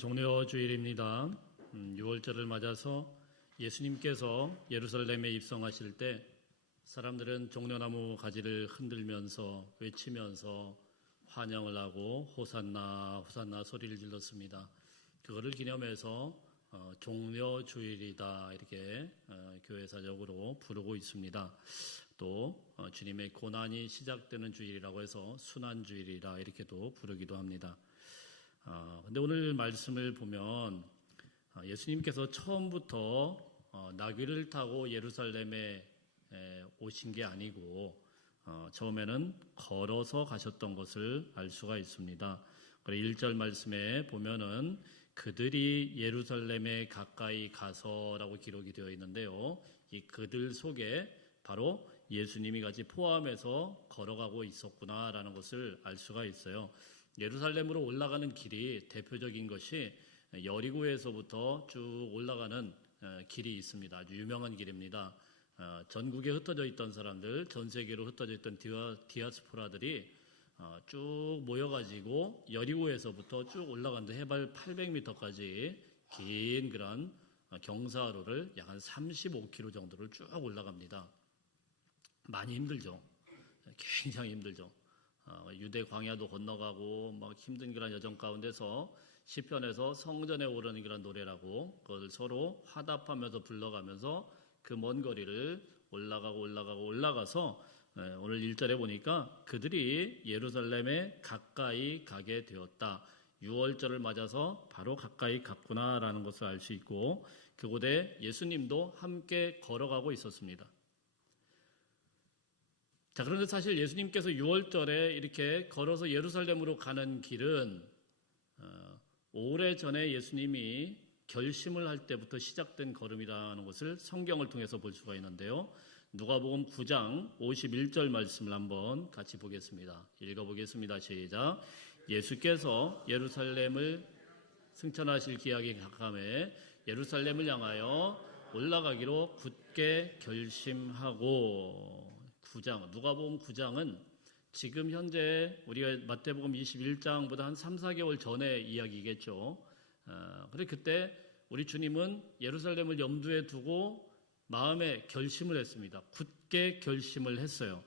종려 주일입니다. 6월절을 맞아서 예수님께서 예루살렘에 입성하실 때 사람들은 종려나무 가지를 흔들면서 외치면서 환영을 하고 호산나 호산나 소리를 질렀습니다. 그거를 기념해서 종려 주일이다 이렇게 교회사적으로 부르고 있습니다. 또 주님의 고난이 시작되는 주일이라고 해서 순환주일이라 이렇게도 부르기도 합니다. 근데 오늘 말씀을 보면 예수님께서 처음부터 나귀를 타고 예루살렘에 오신 게 아니고 처음에는 걸어서 가셨던 것을 알 수가 있습니다. 그래서 1절 말씀에 보면은 그들이 예루살렘에 가까이 가서라고 기록이 되어 있는데요. 이 그들 속에 바로 예수님이 같이 포함해서 걸어가고 있었구나라는 것을 알 수가 있어요. 예루살렘으로 올라가는 길이 대표적인 것이 여리고에서부터 쭉 올라가는 길이 있습니다. 아주 유명한 길입니다. 전국에 흩어져 있던 사람들, 전 세계로 흩어져 있던 디아스포라들이 쭉 모여가지고 여리고에서부터 쭉 올라간다. 해발 800m까지 긴 그런 경사로를 약 한 35km 정도를 쭉 올라갑니다. 많이 힘들죠. 굉장히 힘들죠. 유대 광야도 건너가고 막 힘든 그런 여정 가운데서 시편에서 성전에 오르는 그런 노래라고 그걸 서로 화답하면서 불러가면서 그 먼 거리를 올라가서 오늘 1절에 보니까 그들이 예루살렘에 가까이 가게 되었다. 6월절을 맞아서 바로 가까이 갔구나라는 것을 알 수 있고 그곳에 예수님도 함께 걸어가고 있었습니다. 자, 그런데 사실 예수님께서 6월절에 이렇게 걸어서 예루살렘으로 가는 길은 오래전에 예수님이 결심을 할 때부터 시작된 걸음이라는 것을 성경을 통해서 볼 수가 있는데요. 누가복음 9장 51절 말씀을 한번 같이 보겠습니다. 읽어보겠습니다. 시작. 예수께서 예루살렘을 승천하실 기약이 가까매 예루살렘을 향하여 올라가기로 굳게 결심하고 누가복음 9장은 지금 현재 우리가 마태복음 21장보다 한 3, 4개월 전의 이야기겠죠. 그런데 그때 우리 주님은 예루살렘을 염두에 두고 마음에 결심을 했습니다. 굳게 결심을 했어요.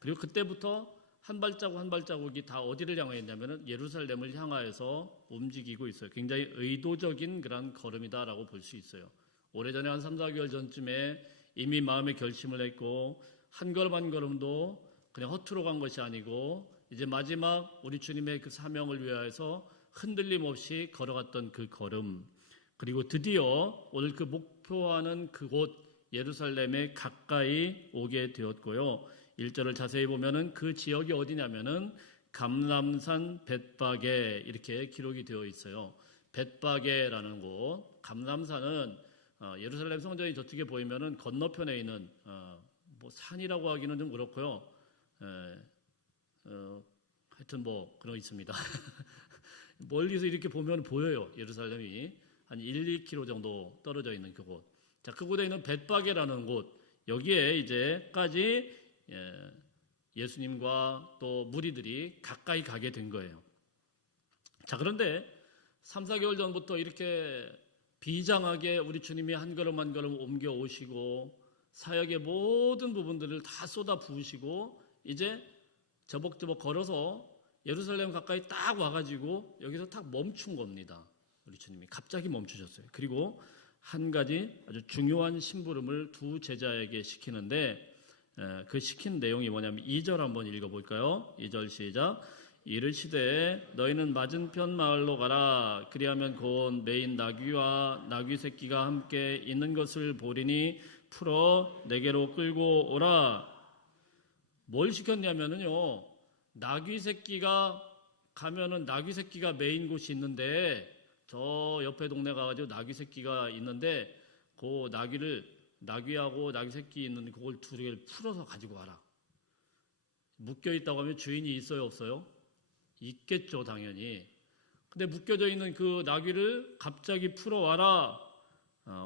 그리고 그때부터 한 발자국 한 발자국이 다 어디를 향하였냐면 예루살렘을 향하여서 움직이고 있어요. 굉장히 의도적인 그런 걸음이다라고 볼 수 있어요. 오래전에 한 3, 4개월 전쯤에 이미 마음에 결심을 했고 한 걸음 한 걸음도 그냥 허투루 간 것이 아니고 이제 마지막 우리 주님의 그 사명을 위하여서 흔들림 없이 걸어갔던 그 걸음, 그리고 드디어 오늘 그 목표하는 그곳 예루살렘에 가까이 오게 되었고요. 1절을 자세히 보면은 그 지역이 어디냐면은 감람산 벳바게 이렇게 기록이 되어 있어요. 벳바게라는 곳, 감람산은 예루살렘 성전이 저쪽에 보이면은 건너편에 있는 뭐 산이라고 하기는 좀 그렇고요. 하여튼 뭐 그런 거 있습니다. 멀리서 이렇게 보면 보여요. 예루살렘이 한 1, 2km 정도 떨어져 있는 그곳. 자, 그곳에 있는 벳바게라는 곳, 여기에 이제까지 예수님과 또 무리들이 가까이 가게 된 거예요. 자, 그런데 3, 4개월 전부터 이렇게 비장하게 우리 주님이 한 걸음 한 걸음 옮겨 오시고 사역의 모든 부분들을 다 쏟아 부으시고 이제 저벅저벅 걸어서 예루살렘 가까이 딱 와가지고 여기서 딱 멈춘 겁니다. 우리 주님이 갑자기 멈추셨어요. 그리고 한 가지 아주 중요한 심부름을 두 제자에게 시키는데 그 시킨 내용이 뭐냐면 2절 한번 읽어볼까요? 2절 시작. 이르시되 너희는 맞은편 마을로 가라. 그리하면 곧 메인 나귀와 나귀 새끼가 함께 있는 것을 보리니 풀어 내게로 끌고 오라. 뭘 시켰냐면은요, 나귀 새끼가 가면은 나귀 새끼가 메인 곳이 있는데 저 옆에 동네 가가지고 나귀 새끼가 있는데 그 나귀하고 나귀 새끼 있는 그걸 두 개를 풀어서 가지고 와라. 묶여 있다고 하면 주인이 있어요, 없어요? 있겠죠, 당연히. 근데 묶여져 있는 그 나귀를 갑자기 풀어 와라.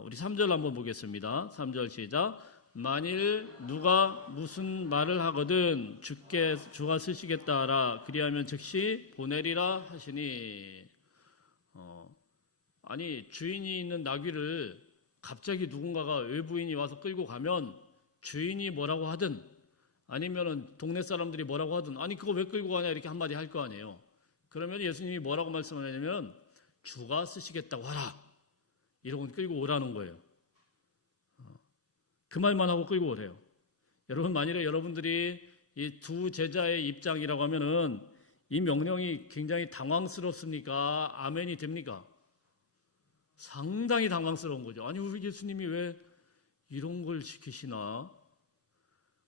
우리 3절 한번 보겠습니다. 3절 시작. 만일 누가 무슨 말을 하거든 주가 쓰시겠다 하라. 그리하면 즉시 보내리라 하시니 아니 주인이 있는 나귀를 갑자기 누군가가 외부인이 와서 끌고 가면 주인이 뭐라고 하든 아니면은 동네 사람들이 뭐라고 하든 아니 그거 왜 끌고 가냐 이렇게 한마디 할 거 아니에요. 그러면 예수님이 뭐라고 말씀하냐면 주가 쓰시겠다고 하라. 이러고 끌고 오라는 거예요. 그 말만 하고 끌고 오래요. 여러분 만일에 여러분들이 이 두 제자의 입장이라고 하면은 이 명령이 굉장히 당황스럽습니까? 아멘이 됩니까? 상당히 당황스러운 거죠. 아니 우리 예수님이 왜 이런 걸 시키시나?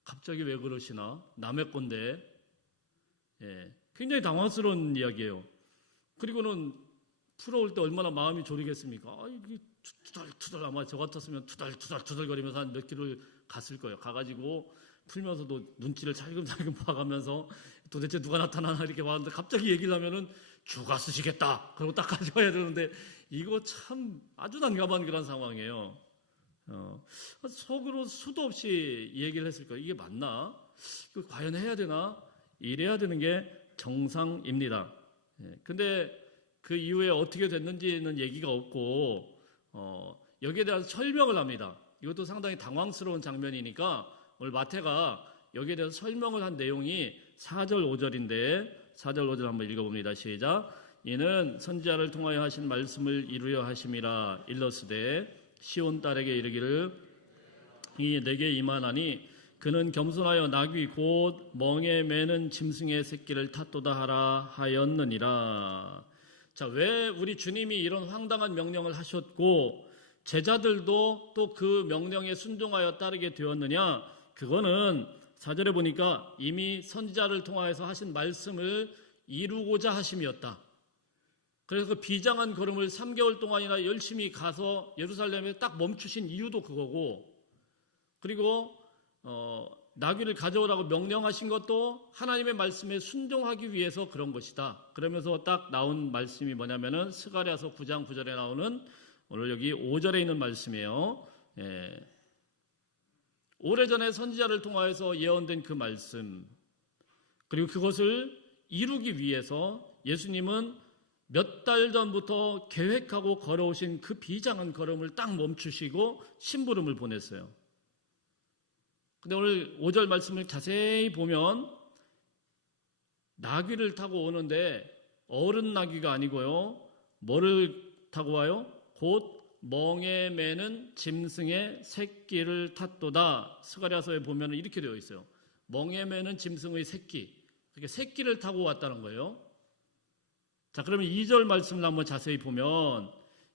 갑자기 왜 그러시나? 남의 건데. 예, 굉장히 당황스러운 이야기예요. 그리고는 풀어올 때 얼마나 마음이 졸이겠습니까? 아, 이게 투덜투덜 아마 저 같았으면 투덜투덜거리면서 한 몇 킬로를 갔을 거예요. 가가지고 풀면서도 눈치를 살금살금 봐가면서 도대체 누가 나타나나 이렇게 봤는데 갑자기 얘기를 하면은 주가 쓰시겠다. 그리고 딱 가져와야 되는데 이거 참 아주 난감한 그런 상황이에요. 속으로 수도 없이 얘기를 했을 거예요. 이게 맞나? 이거 과연 해야 되나? 이래야 되는 게 정상입니다. 근데 그 이후에 어떻게 됐는지는 얘기가 없고 여기에 대한 설명을 합니다. 이것도 상당히 당황스러운 장면이니까 오늘 마태가 여기에 대해서 설명을 한 내용이 4절 5절인데 4절 5절 한번 읽어봅니다. 시작. 이는 선지자를 통하여 하신 말씀을 이루려 하심이라. 일러스되 시온 딸에게 이르기를 이 내게 임하나니 그는 겸손하여 나귀 곧 멍에 매는 짐승의 새끼를 탓도다 하라 하였느니라. 자, 왜 우리 주님이 이런 황당한 명령을 하셨고 제자들도 또 그 명령에 순종하여 따르게 되었느냐? 그거는 4절에 보니까 이미 선지자를 통하여서 하신 말씀을 이루고자 하심이었다. 그래서 그 비장한 걸음을 3개월 동안이나 열심히 가서 예루살렘에 딱 멈추신 이유도 그거고, 그리고 나귀를 가져오라고 명령하신 것도 하나님의 말씀에 순종하기 위해서 그런 것이다. 그러면서 딱 나온 말씀이 뭐냐면은 스가랴서 9장 9절에 나오는 오늘 여기 5절에 있는 말씀이에요. 오래전에 선지자를 통하여서 예언된 그 말씀, 그리고 그것을 이루기 위해서 예수님은 몇 달 전부터 계획하고 걸어오신 그 비장한 걸음을 딱 멈추시고 심부름을 보냈어요. 근데 오늘 5절 말씀을 자세히 보면 나귀를 타고 오는데 어른 나귀가 아니고요. 뭐를 타고 와요? 곧 멍에 매는 짐승의 새끼를 탔도다. 스가랴서에 보면 이렇게 되어 있어요. 멍에 매는 짐승의 새끼. 그러니까 새끼를 타고 왔다는 거예요. 자, 그러면 2절 말씀을 한번 자세히 보면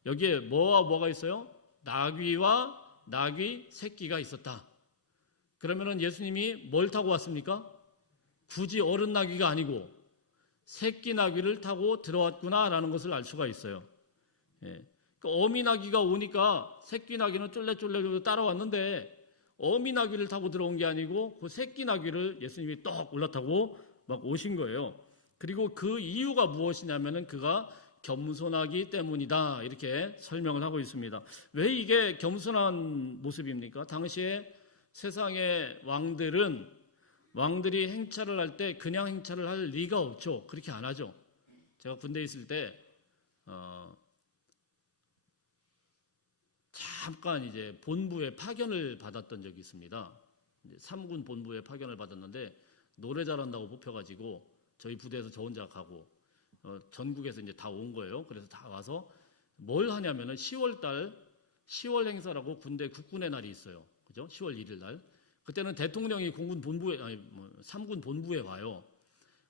여기에 뭐와 뭐가 있어요? 나귀와 나귀 새끼가 있었다. 그러면은 예수님이 뭘 타고 왔습니까? 굳이 어른 나귀가 아니고 새끼 나귀를 타고 들어왔구나라는 것을 알 수가 있어요. 그 어미 나귀가 오니까 새끼 나귀는 쫄래쫄래 따라왔는데 어미 나귀를 타고 들어온 게 아니고 그 새끼 나귀를 예수님이 떡 올라타고 막 오신 거예요. 그리고 그 이유가 무엇이냐면은 그가 겸손하기 때문이다. 이렇게 설명을 하고 있습니다. 왜 이게 겸손한 모습입니까? 당시에 세상의 왕들이 행차를 할 때 그냥 행차를 할 리가 없죠. 그렇게 안 하죠. 제가 군대에 있을 때 잠깐 이제 본부에 파견을 받았던 적이 있습니다. 이제 3군 본부에 파견을 받았는데 노래 잘한다고 뽑혀가지고 저희 부대에서 저 혼자 가고 전국에서 이제 다 온 거예요. 그래서 다 와서 뭘 하냐면은 10월 행사라고 군대 국군의 날이 있어요. 그죠? 10월 1일 날. 그때는 대통령이 공군 본부에 3군 본부에 와요.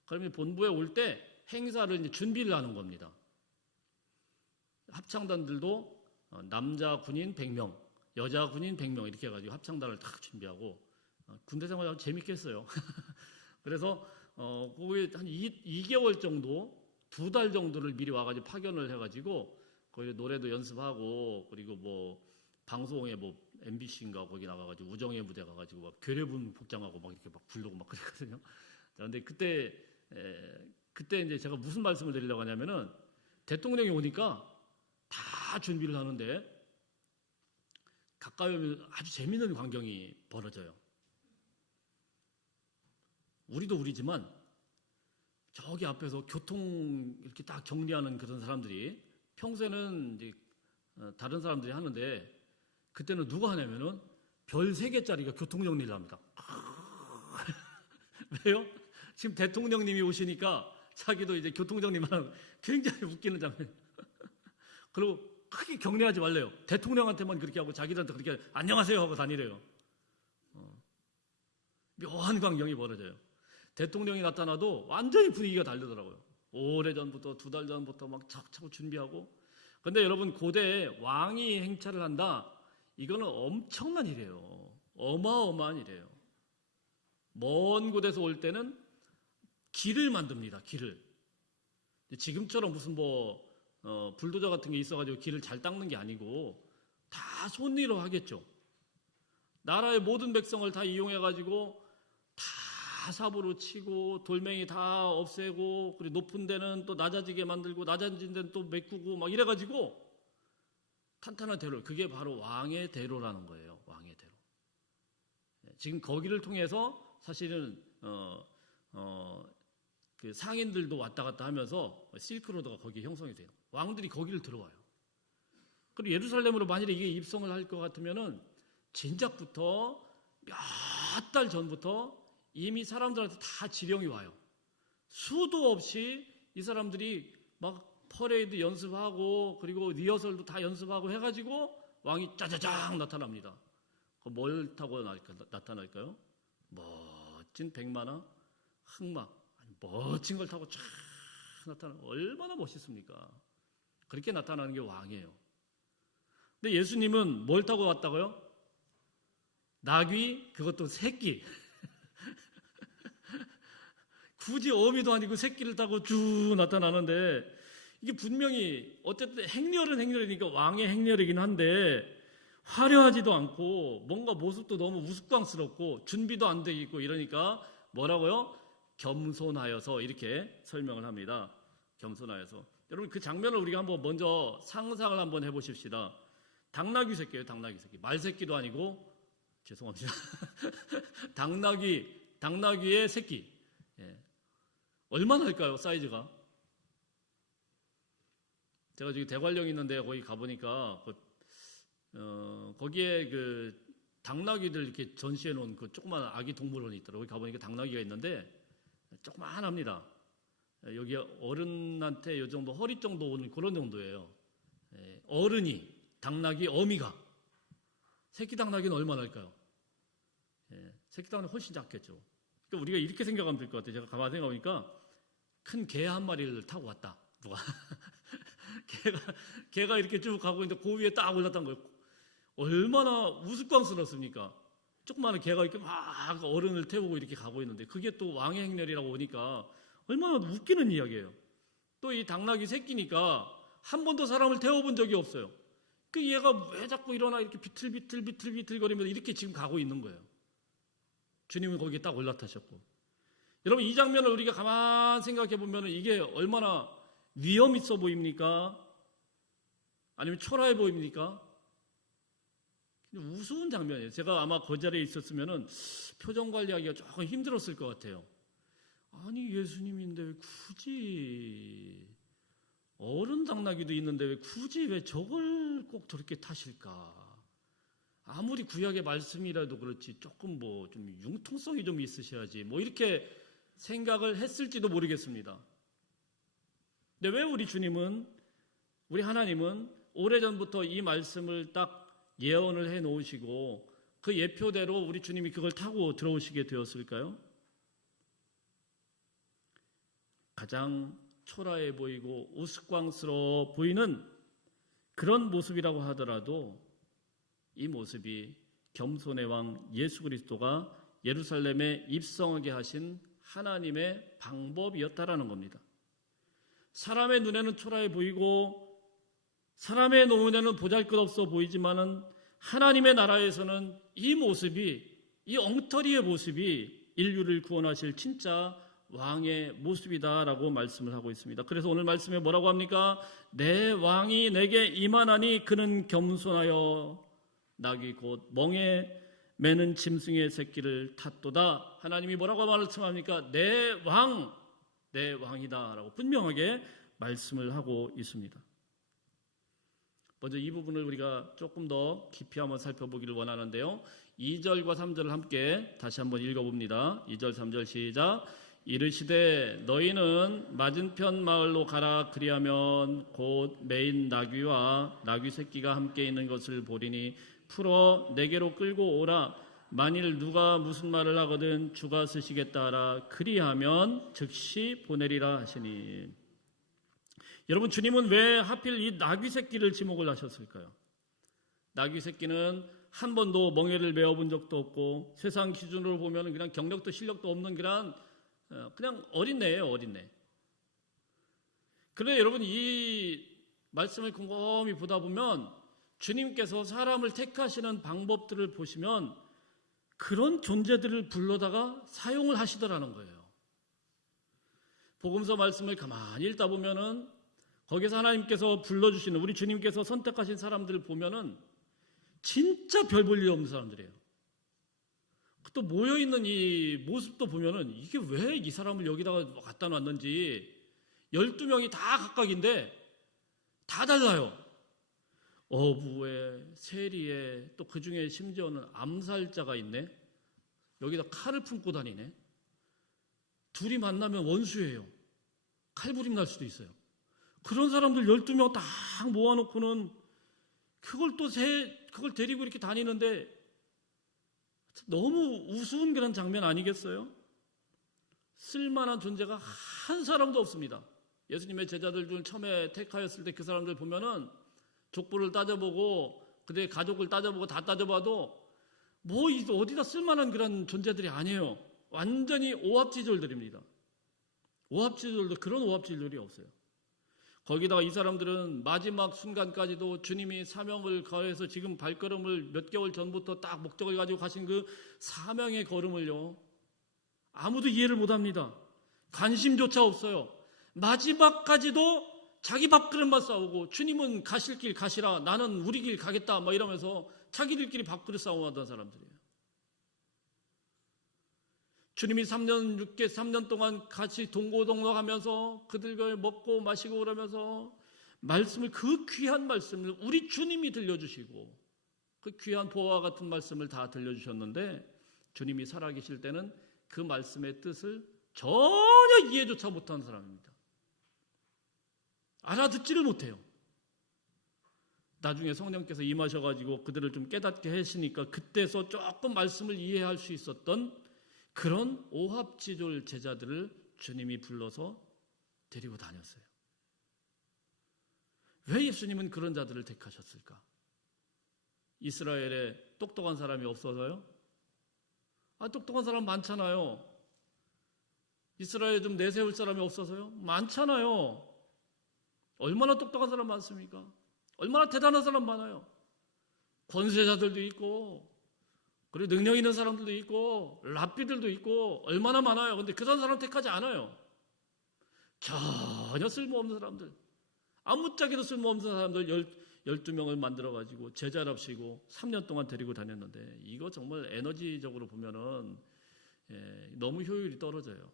그러면 본부에 올 때 행사를 이제 준비를 하는 겁니다. 합창단들도 남자 군인 100명, 여자 군인 100명 이렇게 해가지고 합창단을 딱 준비하고 군대 생활 아주 재밌겠어요. 그래서 거기 한 2개월 정도, 2달 정도를 미리 와가지고 파견을 해가지고 거기 노래도 연습하고 그리고 뭐 방송에 뭐 MBC인가 거기 나가가지고 우정의 무대 가가지고 막 괴뢰분 복장하고 막 이렇게 막 부르고 막 그랬거든요. 자, 근데 그때 이제 제가 무슨 말씀을 드리려고 하냐면은 대통령이 오니까 다 준비를 하는데 가까이 오면 아주 재밌는 광경이 벌어져요. 우리도 우리지만 저기 앞에서 교통 이렇게 딱 정리하는 그런 사람들이 평소에는 이제 다른 사람들이 하는데 그때는 누가 하냐면은 별 3개짜리가 교통정리를 합니다. 왜요? 지금 대통령님이 오시니까 자기도 이제 교통정리만 하고 굉장히 웃기는 장면. 그리고 크게 격려하지 말래요. 대통령한테만 그렇게 하고 자기들한테 그렇게 안녕하세요 하고 다니래요. 묘한 광경이 벌어져요. 대통령이 나타나도 완전히 분위기가 다르더라고요. 오래전부터 2달 전부터 막 차곡차곡 준비하고. 근데 여러분 고대에 왕이 행차를 한다. 이거는 엄청난 일이에요. 어마어마한 일이에요. 먼 곳에서 올 때는 길을 만듭니다. 길을. 지금처럼 무슨 불도저 같은 게 있어가지고 길을 잘 닦는 게 아니고 다 손으로 하겠죠. 나라의 모든 백성을 다 이용해가지고 다 삽으로 치고 돌멩이 다 없애고 그리고 높은 데는 또 낮아지게 만들고 낮아진 데는 또 메꾸고 막 이래가지고 탄탄한 대로, 그게 바로 왕의 대로라는 거예요. 왕의 대로. 지금 거기를 통해서 사실은 그 상인들도 왔다 갔다 하면서 실크로드가 거기에 형성이 돼요. 왕들이 거기를 들어와요. 그리고 예루살렘으로 만일에 이게 입성을 할 것 같으면은 진작부터 몇 달 전부터 이미 사람들한테 다 지령이 와요. 수도 없이 이 사람들이 막 퍼레이드 연습하고 그리고 리허설도 다 연습하고 해가지고 왕이 짜자장 나타납니다. 뭘 타고 나타날까요? 멋진 백마나 흑마, 멋진 걸 타고 쫙 나타나는, 얼마나 멋있습니까? 그렇게 나타나는 게 왕이에요. 근데 예수님은 뭘 타고 왔다고요? 나귀, 그것도 새끼. 굳이 어미도 아니고 새끼를 타고 쭉 나타나는데, 이게 분명히 어쨌든 행렬은 행렬이니까 왕의 행렬이긴 한데 화려하지도 않고 뭔가 모습도 너무 우스꽝스럽고 준비도 안 돼 있고 이러니까 뭐라고요? 겸손하여서, 이렇게 설명을 합니다. 겸손하여서. 여러분, 그 장면을 우리가 한번 먼저 상상을 한번 해보십시다. 당나귀 새끼예요. 당나귀 새끼. 말 새끼도 아니고, 죄송합니다. 당나귀의 새끼. 예. 얼마나 할까요? 사이즈가? 제가 지금 대관령 있는데 거기 가보니까 거기에 그 당나귀들 이렇게 전시해 놓은 그 조그만 아기 동물원이 있더라고요. 거기 가보니까 당나귀가 있는데 조그만합니다. 여기 어른한테 요 정도 허리 정도 오는 그런 정도예요. 어른이, 당나귀 어미가. 새끼 당나귀는 얼마나 할까요? 새끼 당나귀는 훨씬 작겠죠. 그러니까 우리가 이렇게 생각하면 될 것 같아요. 제가 가만히 생각해보니까 큰 개 한 마리를 타고 왔다. 누가? 개가 이렇게 쭉 가고 있는데 그 위에 딱 올랐다는 거예요. 얼마나 우스꽝스럽습니까? 조그마한 개가 이렇게 막 어른을 태우고 이렇게 가고 있는데 그게 또 왕의 행렬이라고 오니까 얼마나 웃기는 이야기예요. 또 이 당나귀 새끼니까 한 번도 사람을 태워본 적이 없어요. 그 얘가 왜 자꾸 일어나 이렇게 비틀비틀거리면서 이렇게 지금 가고 있는 거예요. 주님은 거기에 딱 올라타셨고. 여러분, 이 장면을 우리가 가만 생각해 보면 이게 얼마나 위험 있어 보입니까? 아니면 초라해 보입니까? 우스운 장면이에요. 제가 아마 그 자리에 있었으면 표정 관리하기가 조금 힘들었을 것 같아요. 아니, 예수님인데 왜 굳이, 어른 당나귀도 있는데 왜 저걸 꼭 저렇게 타실까? 아무리 구약의 말씀이라도 그렇지 조금 좀 융통성이 좀 있으셔야지 이렇게 생각을 했을지도 모르겠습니다. 근데 왜 우리 하나님은 오래전부터 이 말씀을 딱 예언을 해 놓으시고 그 예표대로 우리 주님이 그걸 타고 들어오시게 되었을까요? 가장 초라해 보이고 우스꽝스러워 보이는 그런 모습이라고 하더라도 이 모습이 겸손의 왕 예수 그리스도가 예루살렘에 입성하게 하신 하나님의 방법이었다라는 겁니다. 사람의 눈에는 초라해 보이고 사람의 눈에는 보잘것없어 보이지만은 하나님의 나라에서는 이 모습이, 이 엉터리의 모습이 인류를 구원하실 진짜 왕의 모습이다라고 말씀을 하고 있습니다. 그래서 오늘 말씀에 뭐라고 합니까? 내 왕이 내게 임하나니 그는 겸손하여 낙이 곧 멍에 매는 짐승의 새끼를 탔도다. 하나님이 뭐라고 말씀합니까? 내 왕이다 라고 분명하게 말씀을 하고 있습니다. 먼저 이 부분을 우리가 조금 더 깊이 한번 살펴보기를 원하는데요. 2절과 3절을 함께 다시 한번 읽어봅니다. 2절 3절 시작. 이르시되 너희는 맞은편 마을로 가라. 그리하면 곧 매인 나귀와 나귀 새끼가 함께 있는 것을 보리니 풀어 내게로 끌고 오라. 만일 누가 무슨 말을 하거든 주가 쓰시겠다 하라. 그리하면 즉시 보내리라 하시니. 여러분, 주님은 왜 하필 이 나귀 새끼를 지목을 하셨을까요? 나귀 새끼는 한 번도 멍에를 메어본 적도 없고 세상 기준으로 보면 그냥 경력도 실력도 없는 그냥 어린애예요, 어린애. 그런데 여러분, 이 말씀을 곰곰이 보다 보면 주님께서 사람을 택하시는 방법들을 보시면 그런 존재들을 불러다가 사용을 하시더라는 거예요. 복음서 말씀을 가만히 읽다 보면은 거기서 하나님께서 불러주시는, 우리 주님께서 선택하신 사람들을 보면은 진짜 별 볼 일 없는 사람들이에요. 또 모여있는 이 모습도 보면은 이게 왜 이 사람을 여기다가 갖다 놨는지 12명이 다 각각인데 다 달라요. 어부에, 세리에, 또 그 중에 심지어는 암살자가 있네. 여기다 칼을 품고 다니네. 둘이 만나면 원수예요. 칼부림 날 수도 있어요. 그런 사람들 12명 딱 모아놓고는 그걸 데리고 이렇게 다니는데 너무 우스운 그런 장면 아니겠어요? 쓸만한 존재가 한 사람도 없습니다. 예수님의 제자들 중 처음에 택하였을 때 그 사람들 보면은 족보를 따져보고 그들의 가족을 따져보고 다 따져봐도 뭐 어디다 쓸만한 그런 존재들이 아니에요. 완전히 오합지졸들입니다. 오합지졸도 그런 오합지졸이 없어요. 거기다가 이 사람들은 마지막 순간까지도 주님이 사명을 거해서 지금 발걸음을 몇 개월 전부터 딱 목적을 가지고 가신 그 사명의 걸음을요, 아무도 이해를 못합니다. 관심조차 없어요. 마지막까지도 자기 밥그릇만 싸우고 주님은 가실 길 가시라, 나는 우리 길 가겠다 막 이러면서 자기들끼리 밥그릇 싸움하던 사람들이에요. 주님이 3년 동안 같이 동고동락하면서 그들과 먹고 마시고 그러면서 말씀을, 그 귀한 말씀을 우리 주님이 들려주시고 그 귀한 보화와 같은 말씀을 다 들려주셨는데 주님이 살아계실 때는 그 말씀의 뜻을 전혀 이해조차 못하는 사람입니다. 알아듣지를 못해요. 나중에 성령께서 임하셔가지고 그들을 좀 깨닫게 하시니까 그때서 조금 말씀을 이해할 수 있었던 그런 오합지졸 제자들을 주님이 불러서 데리고 다녔어요. 왜 예수님은 그런 자들을 택하셨을까? 이스라엘에 똑똑한 사람이 없어서요? 똑똑한 사람 많잖아요. 이스라엘에 좀 내세울 사람이 없어서요? 많잖아요. 얼마나 똑똑한 사람 많습니까? 얼마나 대단한 사람 많아요. 권세자들도 있고 그리고 능력 있는 사람들도 있고 랍비들도 있고 얼마나 많아요. 근데 그런 사람 택하지 않아요. 전혀 쓸모없는 사람들, 아무짝에도 쓸모없는 사람들 12명을 만들어가지고 제자랍시고 3년 동안 데리고 다녔는데 이거 정말 에너지적으로 보면은 너무 효율이 떨어져요.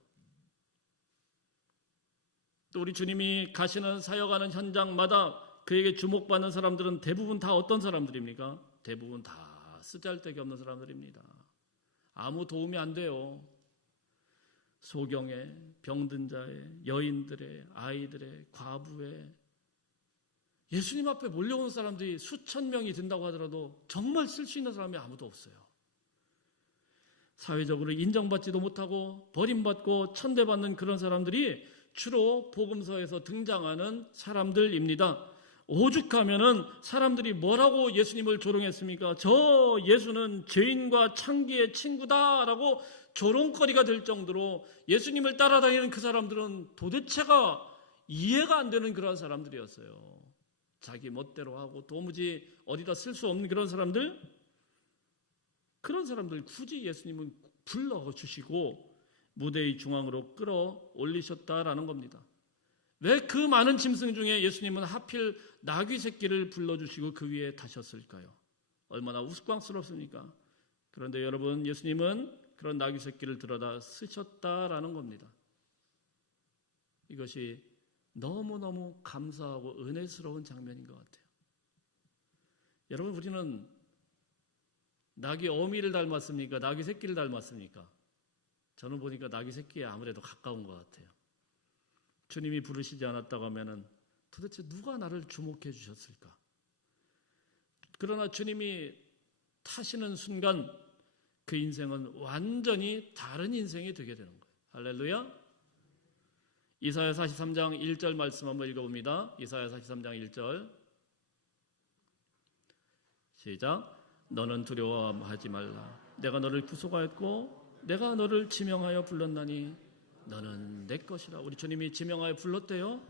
또 우리 주님이 가시는 사역하는 현장마다 그에게 주목받는 사람들은 대부분 다 어떤 사람들입니까? 대부분 다 쓰잘데기 없는 사람들입니다. 아무 도움이 안 돼요. 소경의, 병든 자의, 여인들의, 아이들의, 과부의, 예수님 앞에 몰려오는 사람들이 수천 명이 된다고 하더라도 정말 쓸 수 있는 사람이 아무도 없어요. 사회적으로 인정받지도 못하고 버림받고 천대받는 그런 사람들이 주로 복음서에서 등장하는 사람들입니다. 오죽하면은 사람들이 뭐라고 예수님을 조롱했습니까? 저 예수는 죄인과 창기의 친구다라고 조롱거리가 될 정도로 예수님을 따라다니는 그 사람들은 도대체가 이해가 안 되는 그런 사람들이었어요. 자기 멋대로 하고 도무지 어디다 쓸 수 없는 그런 사람들, 굳이 예수님은 불러주시고 무대의 중앙으로 끌어올리셨다라는 겁니다. 왜 그 많은 짐승 중에 예수님은 하필 나귀 새끼를 불러주시고 그 위에 타셨을까요? 얼마나 우스꽝스럽습니까? 그런데 여러분, 예수님은 그런 나귀 새끼를 들어다 쓰셨다라는 겁니다. 이것이 너무너무 감사하고 은혜스러운 장면인 것 같아요. 여러분, 우리는 낙이 어미를 닮았습니까? 낙이 새끼를 닮았습니까? 저는 보니까 낙이 새끼에 아무래도 가까운 것 같아요. 주님이 부르시지 않았다고 하면은 도대체 누가 나를 주목해 주셨을까? 그러나 주님이 타시는 순간 그 인생은 완전히 다른 인생이 되게 되는 거예요. 할렐루야. 이사야 43장 1절 말씀 한번 읽어봅니다. 이사야 43장 1절 시작. 너는 두려워하지 말라. 내가 너를 구속하였고 내가 너를 지명하여 불렀나니 너는 내 것이라. 우리 주님이 지명하여 불렀대요.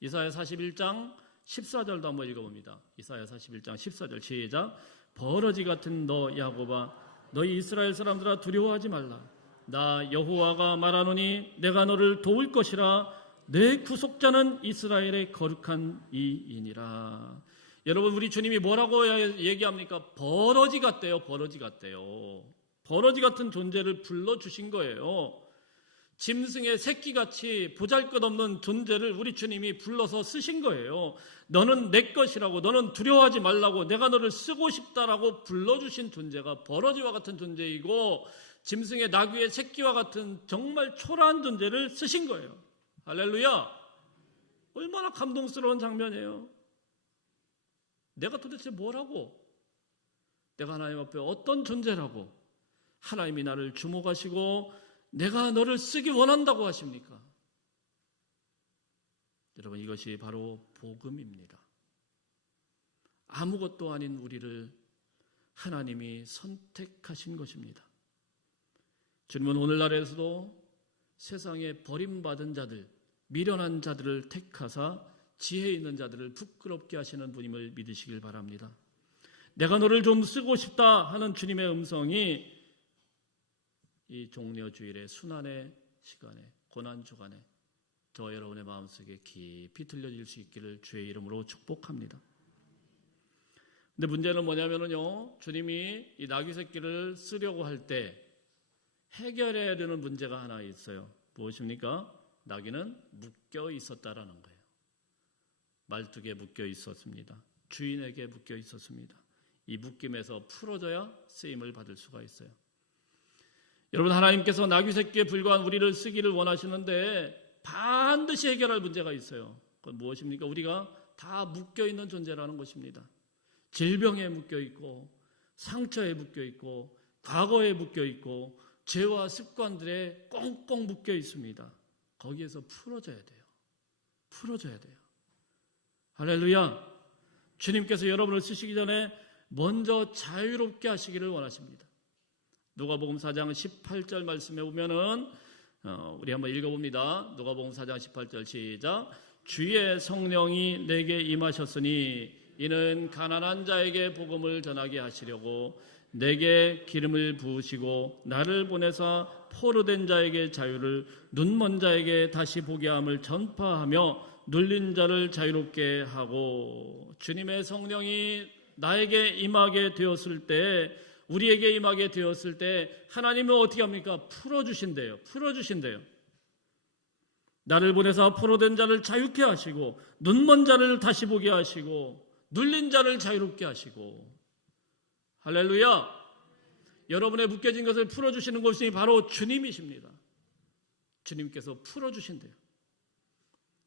이사야 41장 14절도 한번 읽어봅니다. 이사야 41장 14절 시작. 버러지 같은 너 야곱아, 너희 이스라엘 사람들아 두려워하지 말라. 나 여호와가 말하노니 내가 너를 도울 것이라. 내 구속자는 이스라엘의 거룩한 이이니라. 여러분, 우리 주님이 뭐라고 얘기합니까? 버러지 같대요. 버러지 같대요. 버러지 같은 존재를 불러주신 거예요. 짐승의 새끼같이 보잘것없는 존재를 우리 주님이 불러서 쓰신 거예요. 너는 내 것이라고, 너는 두려워하지 말라고, 내가 너를 쓰고 싶다라고 불러주신 존재가 버러지와 같은 존재이고 짐승의 나귀의 새끼와 같은 정말 초라한 존재를 쓰신 거예요. 할렐루야. 얼마나 감동스러운 장면이에요. 내가 도대체 뭐라고, 내가 하나님 앞에 어떤 존재라고 하나님이 나를 주목하시고 내가 너를 쓰기 원한다고 하십니까? 여러분, 이것이 바로 복음입니다. 아무것도 아닌 우리를 하나님이 선택하신 것입니다. 주님은 오늘날에서도 세상에 버림받은 자들, 미련한 자들을 택하사 지혜 있는 자들을 부끄럽게 하시는 분임을 믿으시길 바랍니다. 내가 너를 좀 쓰고 싶다 하는 주님의 음성이 이 종려주일의 순환의 시간에, 고난주간에 저 여러분의 마음속에 깊이 들려질 수 있기를 주의 이름으로 축복합니다. 근데 문제는 뭐냐면요, 주님이 이 나귀 새끼를 쓰려고 할 때 해결해야 되는 문제가 하나 있어요. 무엇입니까? 나귀는 묶여 있었다라는 거예요. 말뚝에 묶여 있었습니다. 주인에게 묶여 있었습니다. 이 묶임에서 풀어져야 쓰임을 받을 수가 있어요. 여러분, 하나님께서 나귀 새끼에 불과한 우리를 쓰기를 원하시는데 반드시 해결할 문제가 있어요. 그건 무엇입니까? 우리가 다 묶여 있는 존재라는 것입니다. 질병에 묶여 있고, 상처에 묶여 있고, 과거에 묶여 있고, 죄와 습관들에 꽁꽁 묶여 있습니다. 거기에서 풀어져야 돼요. 풀어져야 돼요. 할렐루야. 주님께서 여러분을 쓰시기 전에 먼저 자유롭게 하시기를 원하십니다. 누가복음 4장 18절 말씀에 보면은 우리 한번 읽어봅니다. 누가복음 4장 18절 시작. 주의 성령이 내게 임하셨으니 이는 가난한 자에게 복음을 전하게 하시려고 내게 기름을 부으시고 나를 보내사 포로된 자에게 자유를, 눈먼 자에게 다시 보게 함을 전파하며 눌린 자를 자유롭게 하고. 주님의 성령이 나에게 임하게 되었을 때, 우리에게 임하게 되었을 때 하나님은 어떻게 합니까? 풀어주신대요. 풀어주신대요. 나를 보내사 포로된 자를 자유케 하시고 눈먼 자를 다시 보게 하시고 눌린 자를 자유롭게 하시고. 할렐루야. 여러분의 묶여진 것을 풀어주시는 것이 바로 주님이십니다. 주님께서 풀어주신대요.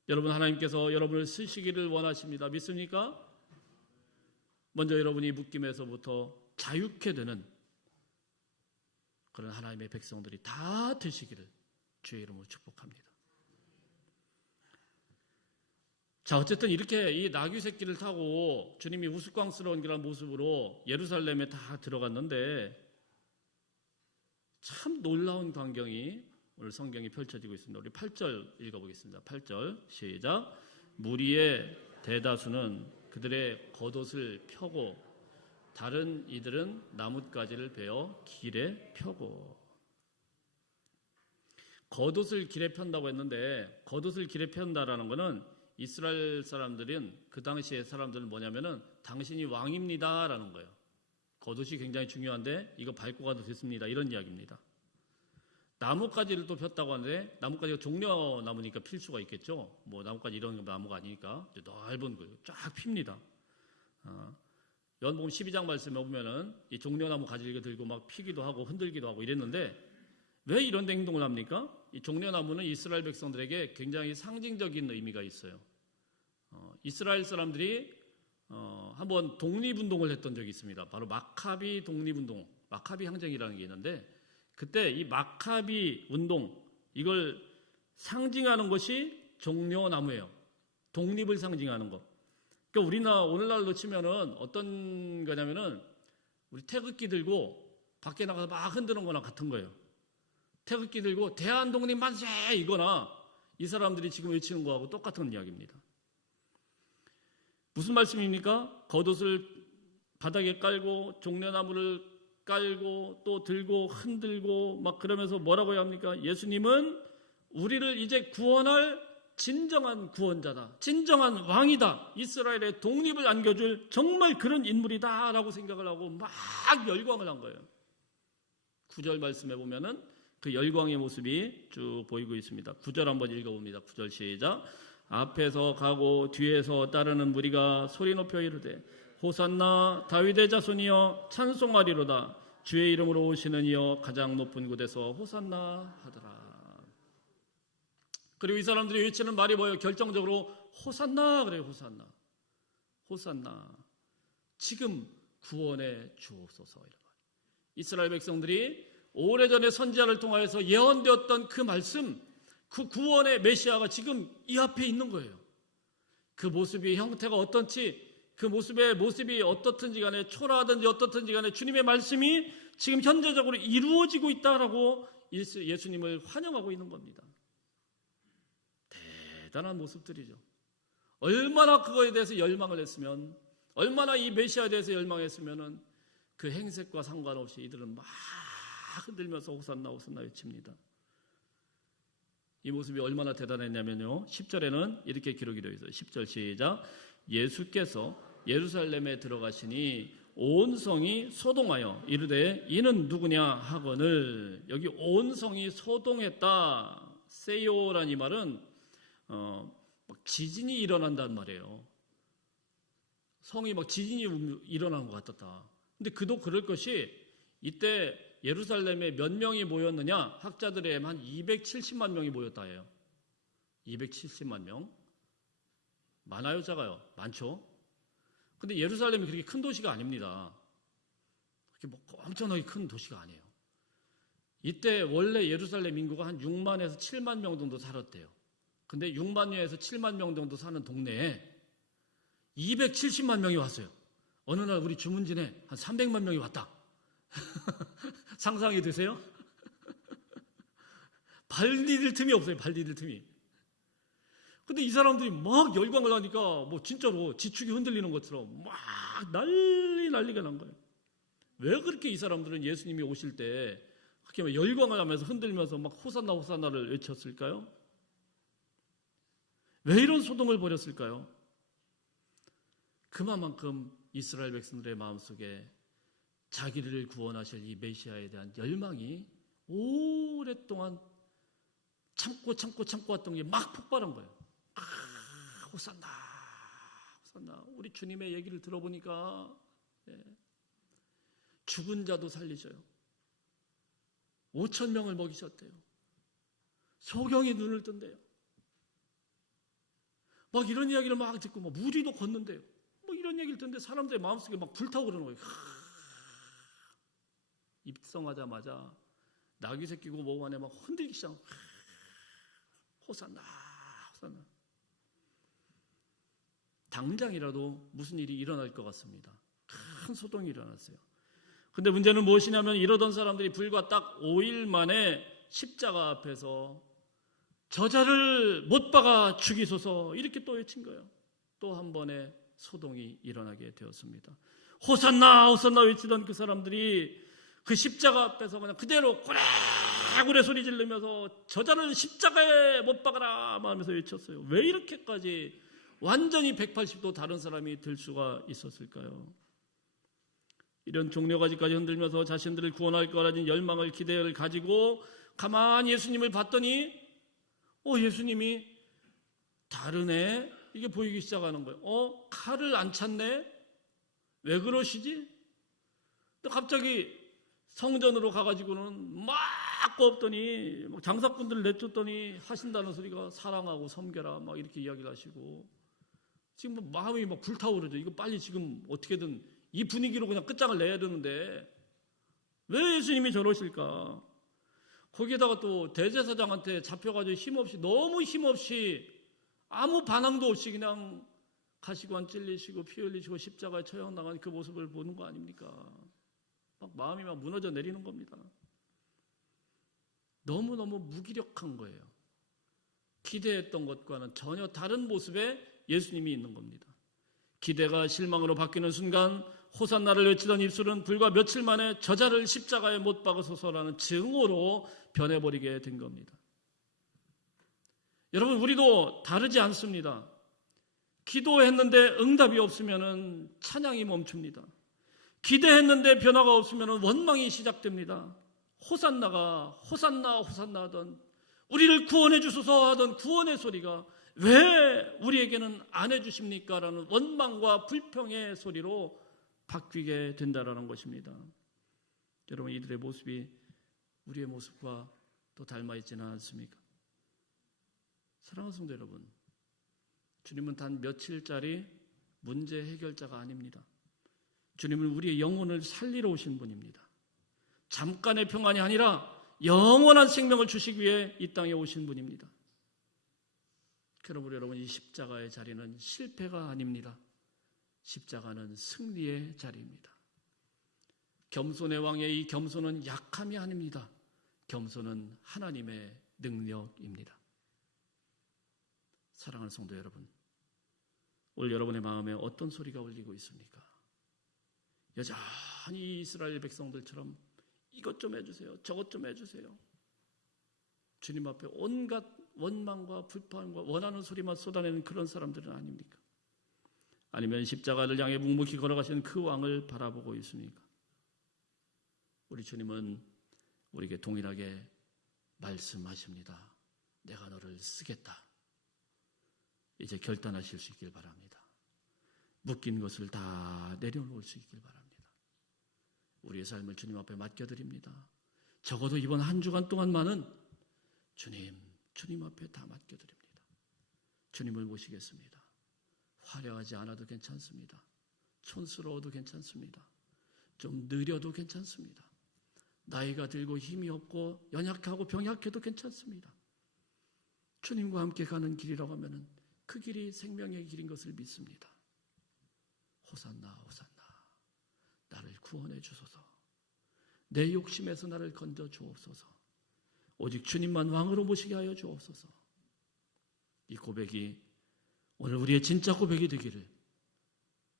여러분, 하나님께서 여러분을 쓰시기를 원하십니다. 믿습니까? 먼저 여러분이 묶임에서부터 자유케 되는 그런 하나님의 백성들이 다 되시기를 주의 이름으로 축복합니다. 자, 어쨌든 이렇게 이 나귀 새끼를 타고 주님이 우스꽝스러운 그런 모습으로 예루살렘에 다 들어갔는데 참 놀라운 광경이 오늘 성경이 펼쳐지고 있습니다. 우리 8절 읽어보겠습니다. 8절 시작. 무리의 대다수는 그들의 겉옷을 펴고 다른 이들은 나뭇가지를 베어 길에 펴고. 겉옷을 길에 편다고 했는데 겉옷을 길에 편다라는 것은 이스라엘 사람들은, 그 당시의 사람들은 뭐냐면은 당신이 왕입니다라는 거예요. 겉옷이 굉장히 중요한데 이거 밟고 가도 됐습니다, 이런 이야기입니다. 나뭇가지를 또 폈다고 하는데 나뭇가지가 종려 나무니까 필 수가 있겠죠. 뭐 나뭇가지 이런 나무가 아니니까 넓은 거 쫙 핍니다. 요한복음 12장 말씀에 보면은 이 종려나무 가지를 들고 막 피기도 하고 흔들기도 하고 이랬는데 왜 이런 행동을 합니까? 이 종려나무는 이스라엘 백성들에게 굉장히 상징적인 의미가 있어요. 이스라엘 사람들이 한번 독립운동을 했던 적이 있습니다. 바로 마카비 독립운동, 마카비 항쟁이라는 게 있는데 그때 이 마카비 운동 이걸 상징하는 것이 종려나무예요. 독립을 상징하는 것. 그러니까 우리나 오늘날로 치면은 어떤 거냐면은 우리 태극기 들고 밖에 나가서 막 흔드는 거나 같은 거예요. 태극기 들고 대한독립 만세 이거나 이 사람들이 지금 외치는 거하고 똑같은 이야기입니다. 무슨 말씀입니까? 겉옷을 바닥에 깔고 종려나무를 깔고 또 들고 흔들고 막 그러면서 뭐라고 해야 합니까? 예수님은 우리를 이제 구원할 진정한 구원자다. 진정한 왕이다. 이스라엘의 독립을 안겨줄 정말 그런 인물이다 라고 생각을 하고 막 열광을 한 거예요. 9절 말씀에 보면은 그 열광의 모습이 쭉 보이고 있습니다. 9절 한번 읽어봅니다. 9절 시작. 앞에서 가고 뒤에서 따르는 무리가 소리 높여 이르되 호산나 다윗의 자손이여 찬송하리로다. 주의 이름으로 오시는 이여 가장 높은 곳에서 호산나 하더라. 그리고 이 사람들이 외치는 말이 뭐예요? 결정적으로 호산나 그래요. 호산나. 호산나. 지금 구원해 주옵소서. 이스라엘 백성들이 오래전에 선지자를 통하여서 예언되었던 그 말씀, 그 구원의 메시아가 지금 이 앞에 있는 거예요. 그 모습이 형태가 어떤지, 그 모습이 어떻든지 간에 초라하든지 어떻든지 간에 주님의 말씀이 지금 현재적으로 이루어지고 있다라고 예수님을 환영하고 있는 겁니다. 대단한 모습들이죠. 얼마나 그거에 대해서 열망을 했으면, 얼마나 이 메시아에 대해서 열망했으면은 그 행색과 상관없이 이들은 막 흔들면서 호산나 호산나 외칩니다. 이 모습이 얼마나 대단했냐면요. 10절에는 이렇게 기록이 되어 있어요. 10절 시작. 예수께서 예루살렘에 들어가시니 온 성이 소동하여 이르되 이는 누구냐 하거늘. 여기 온 성이 소동했다. 세요란 이 말은 막 지진이 일어난다는 말이에요. 성이 막 지진이 일어나는 것 같았다. 근데 그도 그럴 것이 이때 예루살렘에 몇 명이 모였느냐? 학자들의 한 270만 명이 모였다 해요. 270만 명. 많아요, 작아요? 많죠? 근데 예루살렘이 그렇게 큰 도시가 아닙니다. 그렇게 뭐 엄청나게 큰 도시가 아니에요. 이때 원래 예루살렘 인구가 한 6만에서 7만 명 정도 살았대요. 근데 6만 명에서 7만 명 정도 사는 동네에 270만 명이 왔어요. 어느 날 우리 주문진에 한 300만 명이 왔다. 상상이 되세요? 발 디딜 틈이 없어요. 발 디딜 틈이. 근데 이 사람들이 막 열광을 하니까 뭐 진짜로 지축이 흔들리는 것처럼 막 난리가 난 거예요. 왜 그렇게 이 사람들은 예수님이 오실 때 그렇게 열광을 하면서 흔들면서 막 호산나 호산나를 외쳤을까요? 왜 이런 소동을 벌였을까요? 그만큼 이스라엘 백성들의 마음속에 자기를 구원하실 이 메시아에 대한 열망이 오랫동안 참고 왔던 게 막 폭발한 거예요. 호산나 호산나. 우리 주님의 얘기를 들어보니까 죽은 자도 살리셔요. 5천 명을 먹이셨대요. 소경이 눈을 뜬대요. 막 이런 이야기를 막 듣고 막 무리도 걷는데요. 뭐 이런 얘기를 듣는데 사람들의 마음속에 막 불타고 그러는 거예요. 입성하자마자 나귀 새끼고 뭐 안에 막 흔들기 시작하고 호산나 호산나. 당장이라도 무슨 일이 일어날 것 같습니다. 큰 소동이 일어났어요. 근데 문제는 무엇이냐면 이러던 사람들이 불과 딱 5일 만에 십자가 앞에서 저자를 못 박아 죽이소서 이렇게 또 외친 거예요. 또 한 번의 소동이 일어나게 되었습니다. 호산나 호산나 외치던 그 사람들이 그 십자가 앞에서 그냥 그대로 고래고래 소리 지르면서 저자를 십자가에 못 박아라 하면서 외쳤어요. 왜 이렇게까지 완전히 180도 다른 사람이 될 수가 있었을까요? 이런 종려가지까지 흔들면서 자신들을 구원할 거라는 열망을 기대를 가지고 가만히 예수님을 봤더니 예수님이 다르네. 이게 보이기 시작하는 거예요. 칼을 안 찾네. 왜 그러시지? 또 갑자기 성전으로 가가지고는 막 꼽더니 장사꾼들 내쫓더니 하신다는 소리가 사랑하고 섬겨라 막 이렇게 이야기를 하시고, 지금 마음이 막 불타오르죠. 이거 빨리 지금 어떻게든 이 분위기로 그냥 끝장을 내야 되는데 왜 예수님이 저러실까? 거기에다가 또 대제사장한테 잡혀가지고 힘없이, 너무 힘없이 아무 반항도 없이 그냥 가시관 찔리시고 피 흘리시고 십자가에 처형 나간 그 모습을 보는 거 아닙니까? 막 마음이 막 무너져 내리는 겁니다. 너무너무 무기력한 거예요. 기대했던 것과는 전혀 다른 모습의 예수님이 있는 겁니다. 기대가 실망으로 바뀌는 순간 호산나를 외치던 입술은 불과 며칠 만에 저자를 십자가에 못 박으소서라는 증오로 변해버리게 된 겁니다. 여러분, 우리도 다르지 않습니다. 기도했는데 응답이 없으면 찬양이 멈춥니다. 기대했는데 변화가 없으면 원망이 시작됩니다. 호산나가 호산나 호산나 하던, 우리를 구원해 주소서 하던 구원의 소리가 왜 우리에게는 안 해주십니까? 라는 원망과 불평의 소리로 바뀌게 된다는 것입니다. 여러분, 이들의 모습이 우리의 모습과 또 닮아있지는 않습니까? 사랑하는 성도 여러분, 주님은 단 며칠짜리 문제 해결자가 아닙니다. 주님은 우리의 영혼을 살리러 오신 분입니다. 잠깐의 평안이 아니라 영원한 생명을 주시기 위해 이 땅에 오신 분입니다. 그러므로 여러분, 이 십자가의 자리는 실패가 아닙니다. 십자가는 승리의 자리입니다. 겸손의 왕의 이 겸손은 약함이 아닙니다. 겸손은 하나님의 능력입니다. 사랑하는 성도 여러분, 오늘 여러분의 마음에 어떤 소리가 울리고 있습니까? 여전히 이스라엘 백성들처럼 이것 좀 해주세요, 저것 좀 해주세요, 주님 앞에 온갖 원망과 불평과 원하는 소리만 쏟아내는 그런 사람들은 아닙니까? 아니면 십자가를 향해 묵묵히 걸어가시는 그 왕을 바라보고 있습니까? 우리 주님은 우리에게 동일하게 말씀하십니다. 내가 너를 쓰겠다. 이제 결단하실 수 있길 바랍니다. 묶인 것을 다 내려놓을 수 있길 바랍니다. 우리의 삶을 주님 앞에 맡겨드립니다. 적어도 이번 한 주간 동안만은 주님 앞에 다 맡겨드립니다. 주님을 모시겠습니다. 화려하지 않아도 괜찮습니다. 촌스러워도 괜찮습니다. 좀 느려도 괜찮습니다. 나이가 들고 힘이 없고 연약하고 병약해도 괜찮습니다. 주님과 함께 가는 길이라고 하면 그 길이 생명의 길인 것을 믿습니다. 호산나 호산나, 나를 구원해 주소서. 내 욕심에서 나를 건져 주옵소서. 오직 주님만 왕으로 모시게 하여 주옵소서. 이 고백이 오늘 우리의 진짜 고백이 되기를,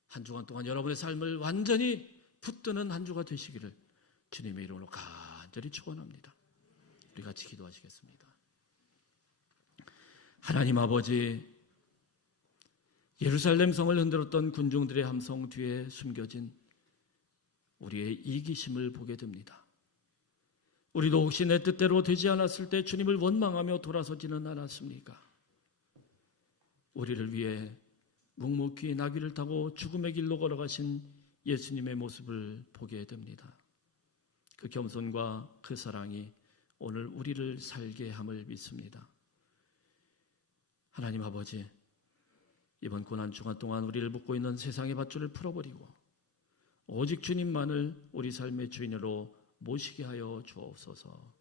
한 주간 동안 여러분의 삶을 완전히 붙드는 한 주가 되시기를 주님의 이름으로 간절히 축원합니다. 우리 같이 기도하시겠습니다. 하나님 아버지, 예루살렘 성을 흔들었던 군중들의 함성 뒤에 숨겨진 우리의 이기심을 보게 됩니다. 우리도 혹시 내 뜻대로 되지 않았을 때 주님을 원망하며 돌아서지는 않았습니까? 우리를 위해 묵묵히 나귀를 타고 죽음의 길로 걸어가신 예수님의 모습을 보게 됩니다. 그 겸손과 그 사랑이 오늘 우리를 살게 함을 믿습니다. 하나님 아버지, 이번 고난 주간 동안 우리를 묶고 있는 세상의 밧줄을 풀어버리고 오직 주님만을 우리 삶의 주인으로 모시게 하여 주옵소서.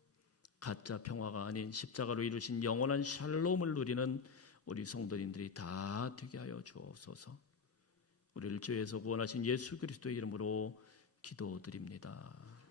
가짜 평화가 아닌 십자가로 이루신 영원한 샬롬을 누리는 우리 성도님들이 다 되게 하여 주옵소서. 우리를 죄에서 구원하신 예수 그리스도의 이름으로 기도드립니다.